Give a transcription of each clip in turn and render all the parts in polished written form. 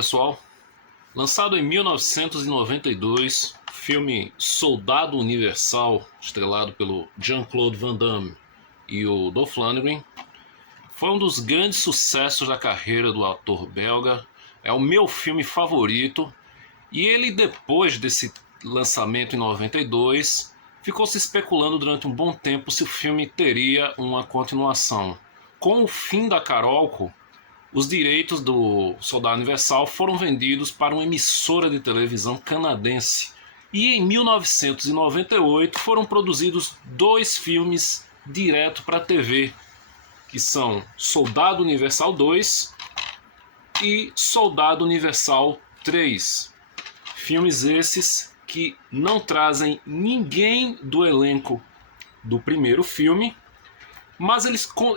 pessoal, lançado em 1992, filme Soldado Universal, estrelado pelo Jean-Claude Van Damme e o Dolph Lundgren, foi um dos grandes sucessos da carreira do ator belga. É o meu filme favorito e ele, depois desse lançamento em 92, ficou se especulando durante um bom tempo se o filme teria uma continuação. Com o fim da Carolco, os direitos do Soldado Universal foram vendidos para uma emissora de televisão canadense. E em 1998 foram produzidos dois filmes direto para a TV, que são Soldado Universal 2 e Soldado Universal 3. Filmes esses que não trazem ninguém do elenco do primeiro filme, mas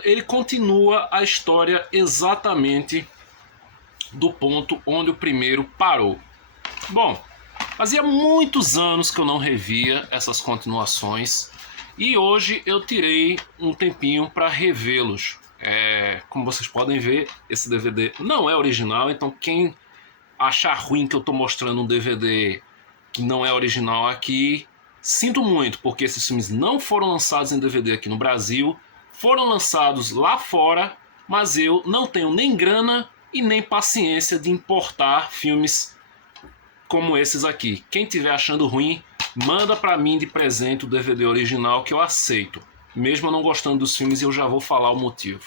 ele continua a história exatamente do ponto onde o primeiro parou. Bom, fazia muitos anos que eu não revia essas continuações e hoje eu tirei um tempinho para revê-los. Como vocês podem ver, esse DVD não é original, então quem achar ruim que eu estou mostrando um DVD que não é original aqui, sinto muito, porque esses filmes não foram lançados em DVD aqui no Brasil, foram lançados lá fora, mas eu não tenho nem grana e nem paciência de importar filmes como esses aqui. Quem estiver achando ruim, manda para mim de presente o DVD original que eu aceito, mesmo eu não gostando dos filmes, e eu já vou falar o motivo.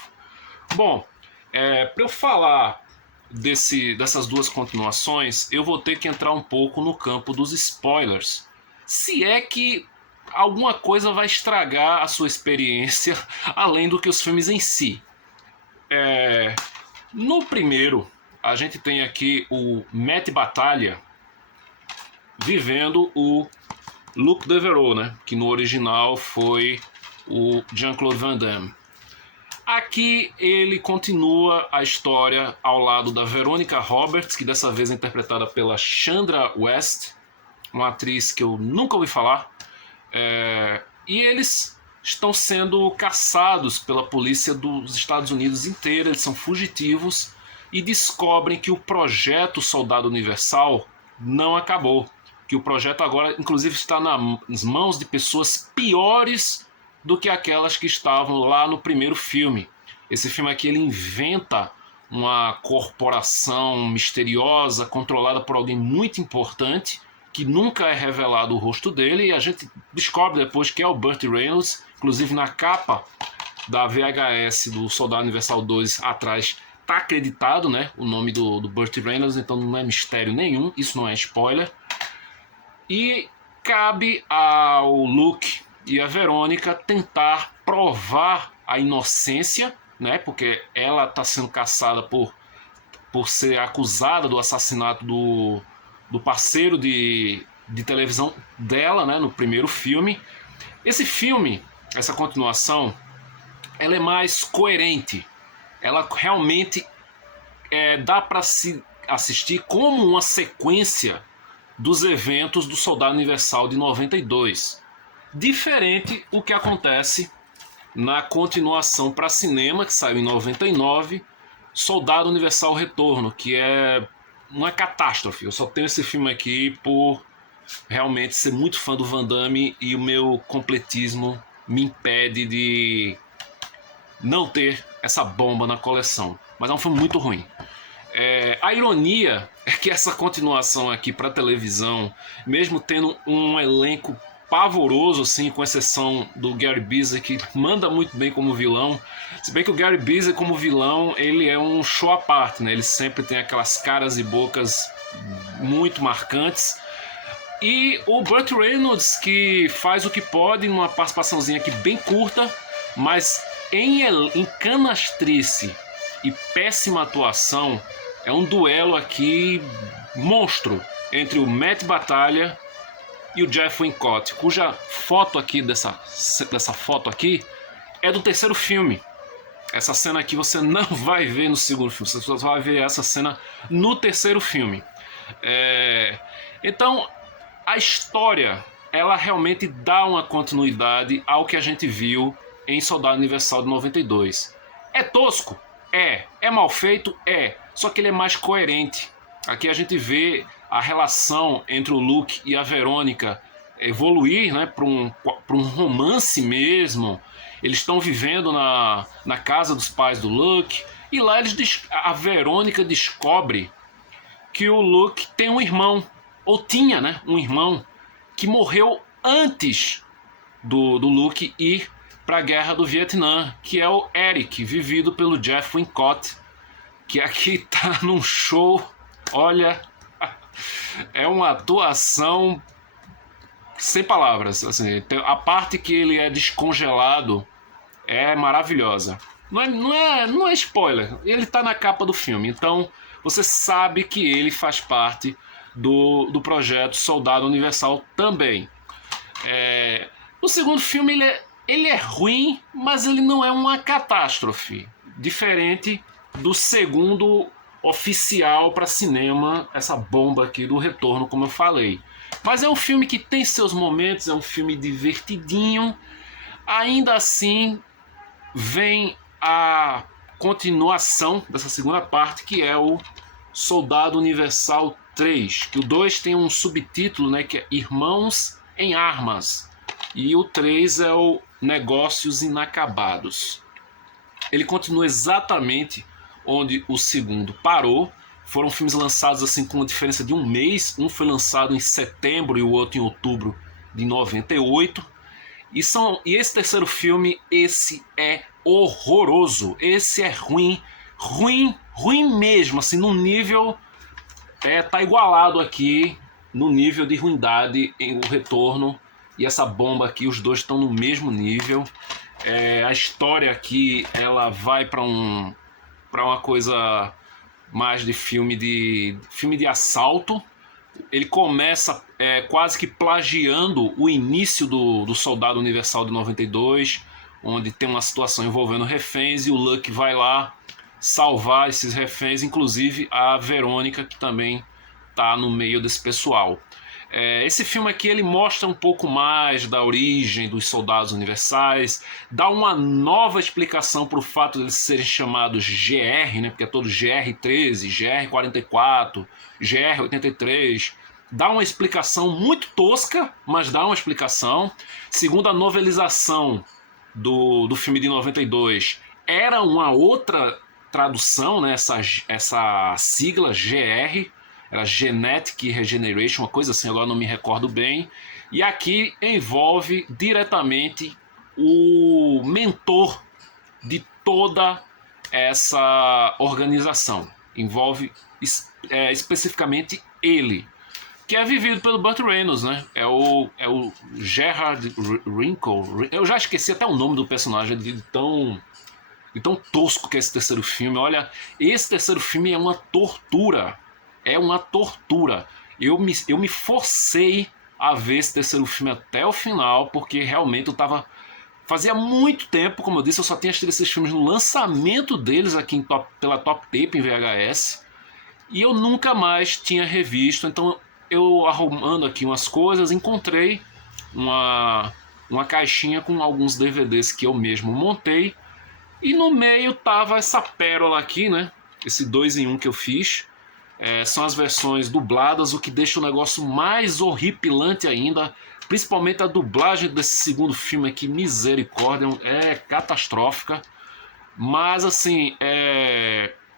Bom, para eu falar dessas duas continuações, eu vou ter que entrar um pouco no campo dos spoilers, se é que alguma coisa vai estragar a sua experiência além do que os filmes em si. No primeiro, a gente tem aqui o Matt Batalha vivendo o Luc Devereaux, né? Que no original foi o Jean-Claude Van Damme. Aqui ele continua a história ao lado da Veronica Roberts, que dessa vez é interpretada pela Chandra West, uma atriz que eu nunca ouvi falar. E eles estão sendo caçados pela polícia dos Estados Unidos inteira, eles são fugitivos e descobrem que o projeto Soldado Universal não acabou, que o projeto agora inclusive está nas mãos de pessoas piores do que aquelas que estavam lá no primeiro filme. Esse filme aqui ele inventa uma corporação misteriosa controlada por alguém muito importante, que nunca é revelado o rosto dele, e a gente descobre depois que é o Burt Reynolds. Inclusive na capa da VHS do Soldado Universal 2 atrás está acreditado, né, o nome do Burt Reynolds, então não é mistério nenhum, isso não é spoiler. E cabe ao Luke e a Verônica tentar provar a inocência, né, porque ela está sendo caçada por ser acusada do assassinato do parceiro de televisão dela, né, no primeiro filme. Esse filme, essa continuação, ela é mais coerente. Ela realmente dá para se assistir como uma sequência dos eventos do Soldado Universal de 92. Diferente o que acontece na continuação para cinema, que saiu em 99, Soldado Universal Retorno, que é uma catástrofe. Eu só tenho esse filme aqui por realmente ser muito fã do Van Damme e o meu completismo me impede de não ter essa bomba na coleção. Mas é um filme muito ruim. A ironia é que essa continuação aqui para televisão, mesmo tendo um elenco pavoroso, assim, com exceção do Gary Busey, que manda muito bem como vilão, se bem que o Gary Busey como vilão, ele é um show à parte, né? Ele sempre tem aquelas caras e bocas muito marcantes. E o Burt Reynolds, que faz o que pode numa participaçãozinha aqui bem curta, mas em canastrice e péssima atuação, é um duelo aqui monstro entre o Matt Batalha e o Jeff Wincott, cuja foto aqui, dessa foto aqui, é do terceiro filme. Essa cena aqui você não vai ver no segundo filme, você só vai ver essa cena no terceiro filme. Então, a história, ela realmente dá uma continuidade ao que a gente viu em Soldado Universal de 92. É tosco? É mal feito? Só que ele é mais coerente. Aqui a gente vê a relação entre o Luke e a Verônica evoluir, né, para um romance mesmo. Eles estão vivendo na casa dos pais do Luke, e lá a Verônica descobre que o Luke tem um irmão, ou tinha, né, um irmão, que morreu antes do Luke ir para a guerra do Vietnã, que é o Eric, vivido pelo Jeff Wincott, que aqui tá num show, olha, é uma atuação sem palavras, assim, a parte que ele é descongelado é maravilhosa. Não é spoiler, ele tá na capa do filme, então você sabe que ele faz parte do projeto Soldado Universal também. O segundo filme ele é ruim, mas ele não é uma catástrofe, diferente do segundo oficial para cinema, essa bomba aqui do Retorno, como eu falei. Mas é um filme que tem seus momentos, é um filme divertidinho. Ainda assim, vem a continuação dessa segunda parte, que é o Soldado Universal 3, que o 2 tem um subtítulo, né, que é Irmãos em Armas, e o 3 é o Negócios Inacabados. Ele continua exatamente onde o segundo parou. Foram filmes lançados assim com uma diferença de um mês. Um foi lançado em setembro e o outro em outubro de 98. E esse terceiro filme, esse é horroroso. Esse é ruim, ruim mesmo, assim, no nível tá igualado aqui no nível de ruindade em O Retorno e essa bomba aqui, os dois estão no mesmo nível. A história aqui ela vai para uma coisa mais de filme de assalto. Ele começa quase que plagiando o início do Soldado Universal de 92, onde tem uma situação envolvendo reféns e o Luke vai lá salvar esses reféns, inclusive a Verônica, que também está no meio desse pessoal. Esse filme aqui ele mostra um pouco mais da origem dos soldados universais, dá uma nova explicação para o fato de eles serem chamados GR, né, porque é todo GR13, GR44, GR83. Dá uma explicação muito tosca, mas dá uma explicação. Segundo a novelização do filme de 92, era uma outra tradução, né, essa sigla GR, era Genetic Regeneration, uma coisa assim, agora não me recordo bem. E aqui envolve diretamente o mentor de toda essa organização. Envolve especificamente ele, que é vivido pelo Burt Reynolds, né? É o Gerard Wrinkle. Eu já esqueci até o nome do personagem, de tão tosco que é esse terceiro filme. Olha, esse terceiro filme é uma tortura. É uma tortura. Eu me forcei a ver esse terceiro filme até o final, porque realmente fazia muito tempo, como eu disse, eu só tinha assistido esses filmes no lançamento deles aqui pela Top Tape em VHS, e eu nunca mais tinha revisto. Então eu, arrumando aqui umas coisas, encontrei uma caixinha com alguns DVDs que eu mesmo montei, e no meio tava essa pérola aqui, né? Esse 2 em 1 que eu fiz. São as versões dubladas, o que deixa o negócio mais horripilante ainda, principalmente a dublagem desse segundo filme aqui, misericórdia, é catastrófica. Mas assim,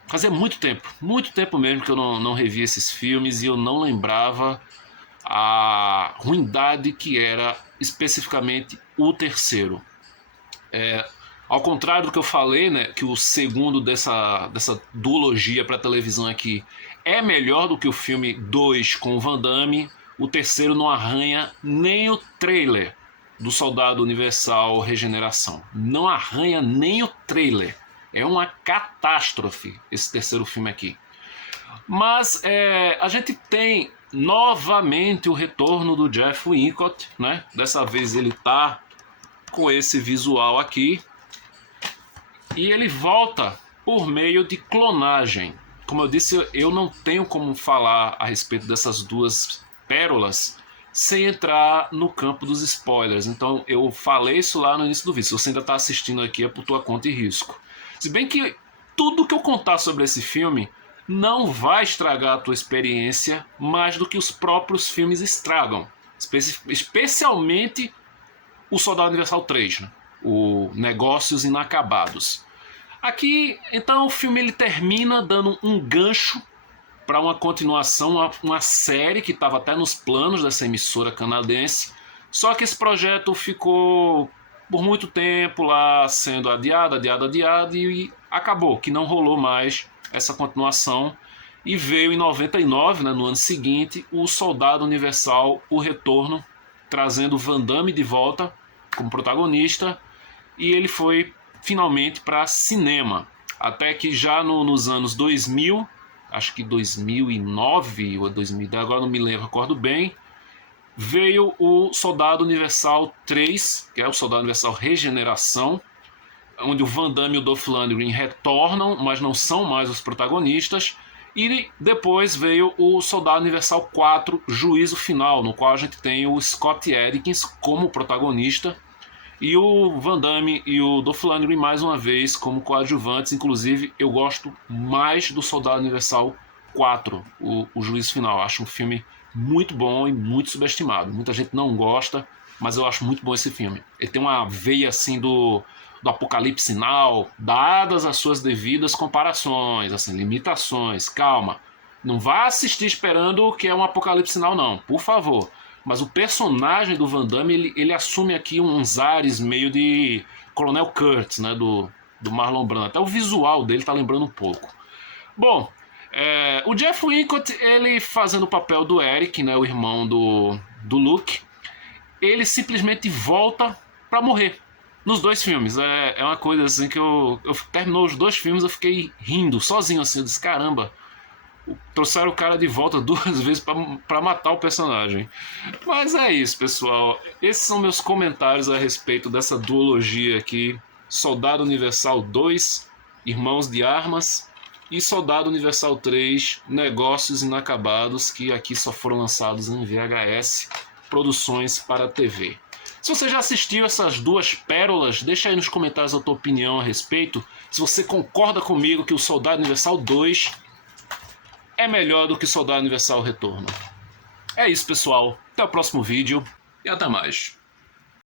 fazia muito tempo mesmo que eu não revia esses filmes, e eu não lembrava a ruindade que era especificamente o terceiro. Ao contrário do que eu falei, né, que o segundo dessa duologia para televisão aqui é melhor do que o filme 2 com o Van Damme, o terceiro não arranha nem o trailer do Soldado Universal Regeneração. Não arranha nem o trailer. É uma catástrofe esse terceiro filme aqui. Mas a gente tem novamente o retorno do Jeff Wincott, né? Dessa vez ele tá com esse visual aqui. E ele volta por meio de clonagem. Como eu disse, eu não tenho como falar a respeito dessas duas pérolas sem entrar no campo dos spoilers. Então eu falei isso lá no início do vídeo. Se você ainda está assistindo aqui, é por tua conta e risco. Se bem que tudo que eu contar sobre esse filme não vai estragar a tua experiência mais do que os próprios filmes estragam. Especialmente o Soldado Universal 3, né? O Negócios Inacabados. Aqui, então, o filme ele termina dando um gancho para uma continuação, uma série que estava até nos planos dessa emissora canadense, só que esse projeto ficou por muito tempo lá sendo adiado e acabou, que não rolou mais essa continuação, e veio em 99, né, no ano seguinte, o Soldado Universal, O Retorno, trazendo Van Damme de volta como protagonista, e ele foi finalmente para cinema, até que já nos anos 2000, acho que 2009 ou 2010, agora não me lembro, recordo bem, veio o Soldado Universal 3, que é o Soldado Universal Regeneração, onde o Van Damme e o Dolph Lundgren retornam, mas não são mais os protagonistas. E depois veio o Soldado Universal 4, Juízo Final, no qual a gente tem o Scott Adkins como protagonista e o Van Damme e o Dolph Lundgren mais uma vez como coadjuvantes. Inclusive eu gosto mais do Soldado Universal 4, o Juízo Final. Acho um filme muito bom e muito subestimado. Muita gente não gosta, mas eu acho muito bom esse filme. Ele tem uma veia assim do Apocalipse Now, dadas as suas devidas comparações, assim, limitações. Calma, não vá assistir esperando que é um Apocalipse Now, não, por favor. Mas o personagem do Van Damme, ele assume aqui uns ares meio de Coronel Kurtz, né, do Marlon Brando. Até o visual dele tá lembrando um pouco. Bom, o Jeff Wincott, ele fazendo o papel do Eric, né, o irmão do Luke, ele simplesmente volta para morrer nos dois filmes. É uma coisa assim que eu terminou os dois filmes, eu fiquei rindo sozinho assim, eu disse, caramba, trouxeram o cara de volta 2 vezes para matar o personagem. Mas é isso, pessoal, esses são meus comentários a respeito dessa duologia aqui, Soldado Universal 2, Irmãos de Armas, e Soldado Universal 3, Negócios Inacabados, que aqui só foram lançados em VHS, produções para TV. Se você já assistiu essas duas pérolas, deixa aí nos comentários a tua opinião a respeito. Se você concorda comigo que o Soldado Universal 2 é melhor do que o Soldado Universal Retorno. É isso, pessoal. Até o próximo vídeo e até mais.